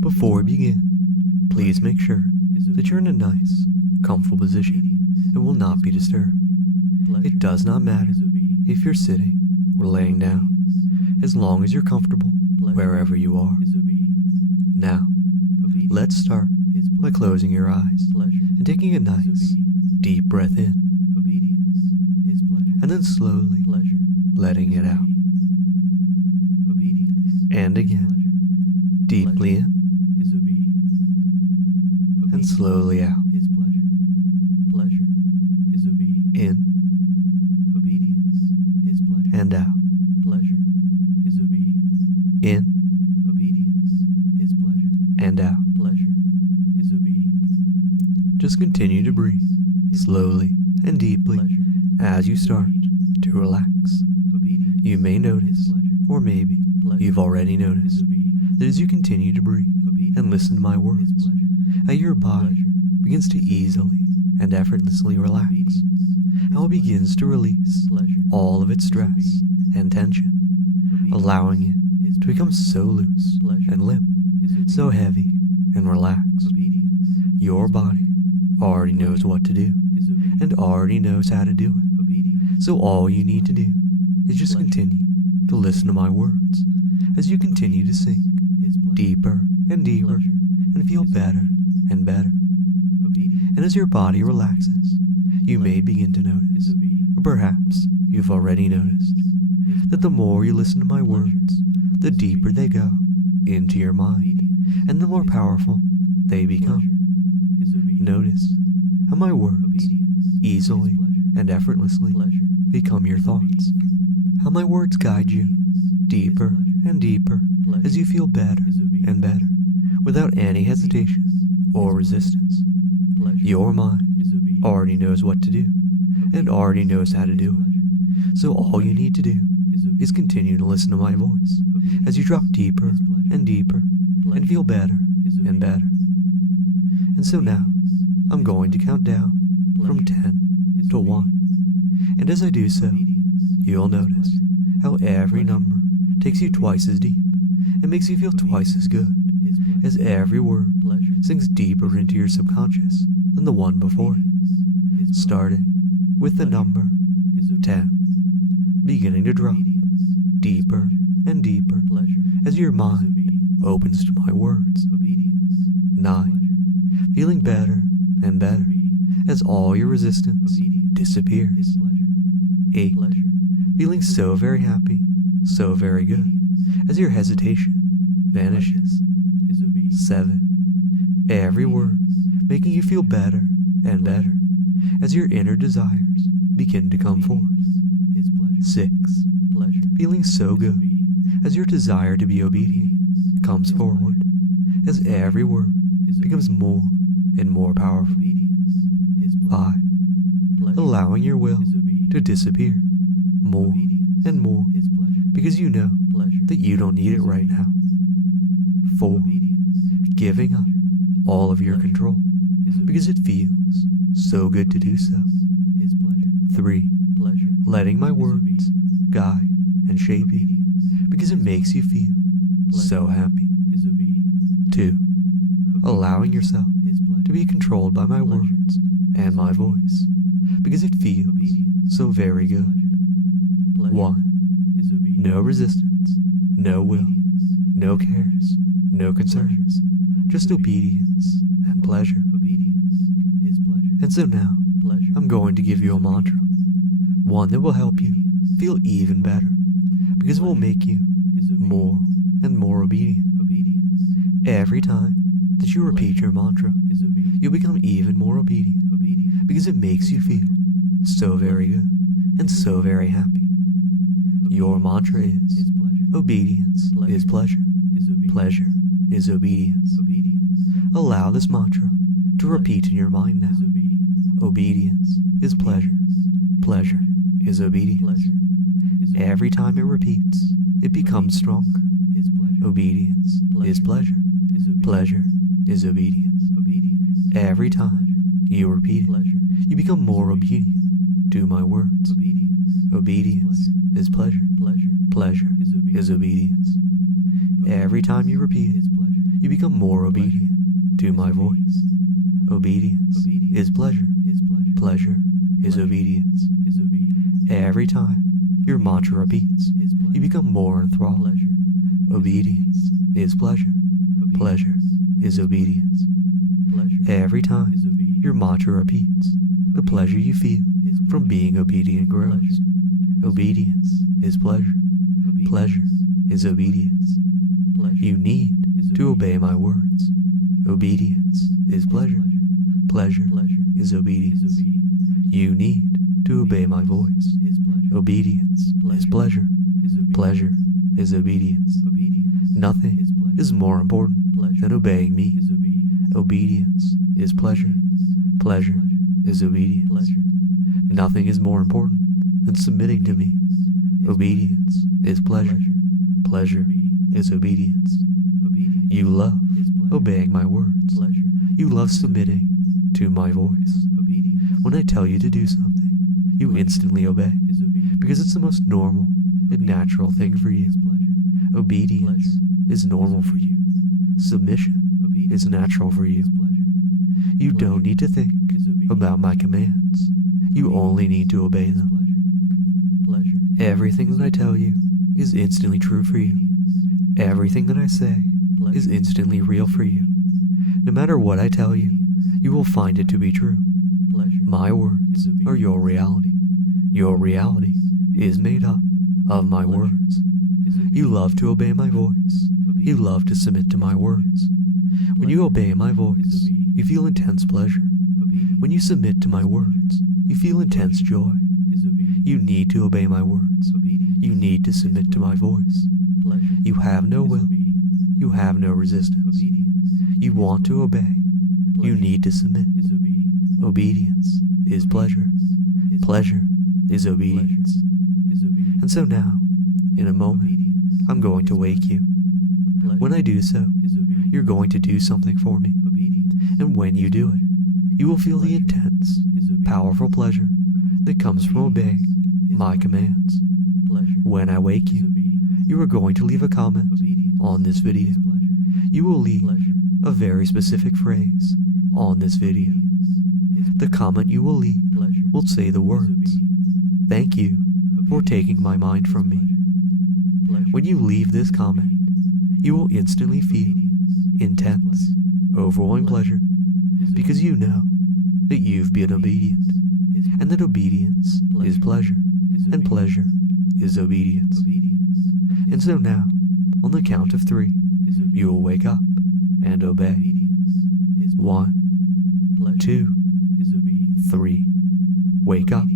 Before we begin, please make sure that you're in a nice, comfortable position and will not be disturbed. It does not matter if you're sitting or laying down, as long as you're comfortable wherever you are. Now, let's start by closing your eyes and taking a nice, deep breath in, and then slowly letting it out. And again, deeply in, and slowly out. In and out. In and out. Just continue to breathe slowly and deeply as you start to relax. You may notice, or maybe you've already noticed, that as you continue to breathe and listen to my words, that your body begins to easily and effortlessly relax, and it begins to release all of its stress and tension, allowing it to become so loose and limp, so heavy and relaxed. Your body already knows what to do and already knows how to do it. So all you need to do is just continue to listen to my words as you continue to sink deeper and deeper and feel better and better. And as your body relaxes, you may begin to notice, or perhaps you've already noticed, that the more you listen to my words, the deeper they go into your mind, and the more powerful they become. Notice how my words easily and effortlessly become your thoughts, how my words guide you deeper and deeper as you feel better and better, without any hesitation or resistance. Your mind already knows what to do and already knows how to do it. So all you need to do is continue to listen to my voice as you drop deeper and deeper and feel better and better. And so now, I'm going to count down from 10 to 1. And as I do so, you'll notice how every number takes you twice as deep and makes you feel twice as good, as every word sinks deeper into your subconscious than the one before it, starting with the number 10, beginning to drop deeper and deeper as your mind opens to my words. 9, feeling better and better as all your resistance disappears. 8, feeling so very happy, so very good as your hesitation vanishes. 7, every word making you feel better and better as your inner desires begin to come forth. 6, feeling so good as your desire to be obedient comes forward as every word becomes more and more powerful. 5, allowing your will to disappear more and more because you know that you don't need it right now. 4, giving up all of your control because it feels so good to do so. 3, letting my words guide and shape you because it makes you feel so happy. 2, allowing yourself to be controlled by my words and my voice because it feels so very good. 1, no resistance, no will, no cares, no concerns, just obedience and pleasure. And so now, I'm going to give you a mantra, one that will help you feel even better, because it will make you more and more obedient. Every time that you repeat your mantra, you'll become even more obedient, because it makes you feel so very good and so very happy. Your mantra is, obedience is pleasure, pleasure is obedience. Allow this mantra to repeat in your mind now. Obedience is pleasure, pleasure is obedience. Every time it repeats, it becomes stronger. Obedience is pleasure, pleasure is obedience. Every time you repeat it, you become more obedient, to my words. Obedience is pleasure. Pleasure is obedience. Every time you repeat it, you become more obedient to my voice. Obedience is pleasure. Pleasure is obedience. Every time your mantra repeats, you become more enthralled. Obedience is pleasure. Pleasure is obedience. Every time your mantra repeats, the pleasure you feel from being obedient grows. Obedience is pleasure. Pleasure is obedience. You need to obey my words. Obedience is pleasure. Pleasure is obedience. You need to obey my voice. Obedience is pleasure. Pleasure is obedience. Nothing is more important than obeying me. Obedience is pleasure. Pleasure is obedience. Nothing is more important than submitting to me. Obedience is pleasure. Pleasure is obedience. You love obeying my words. You love submitting to my voice. When I tell you to do something, you instantly obey, because it's the most normal and natural thing for you. Obedience is normal for you. Submission is natural for you. You don't need to think about my commands. You only need to obey them. Everything that I tell you is instantly true for you. Everything that I say is instantly real for you. No matter what I tell you, you will find it to be true. My words are your reality. Your reality is made up of my words. You love to obey my voice. You love to submit to my words. When you obey my voice, you feel intense pleasure. When you submit to my words, you feel intense joy. You need to obey my words. You need to submit to my voice. You have no will. You have no resistance. You want to obey. You need to submit. Obedience is pleasure. Pleasure is obedience. And so now, in a moment, I'm going to wake you. When I do so, you're going to do something for me. And when you do it, you will feel the intense, powerful pleasure that comes from obeying my commands. When I wake you, you are going to leave a comment on this video. You will leave a very specific phrase on this video. The comment you will leave will say the words, "Thank you for taking my mind from me." When you leave this comment, you will instantly feel intense, overwhelming pleasure, because you know that you've been obedient, and that obedience is pleasure, and pleasure is obedience. And so now, on the count of 3, you will wake up and obey. 1, 2, 3. Wake up.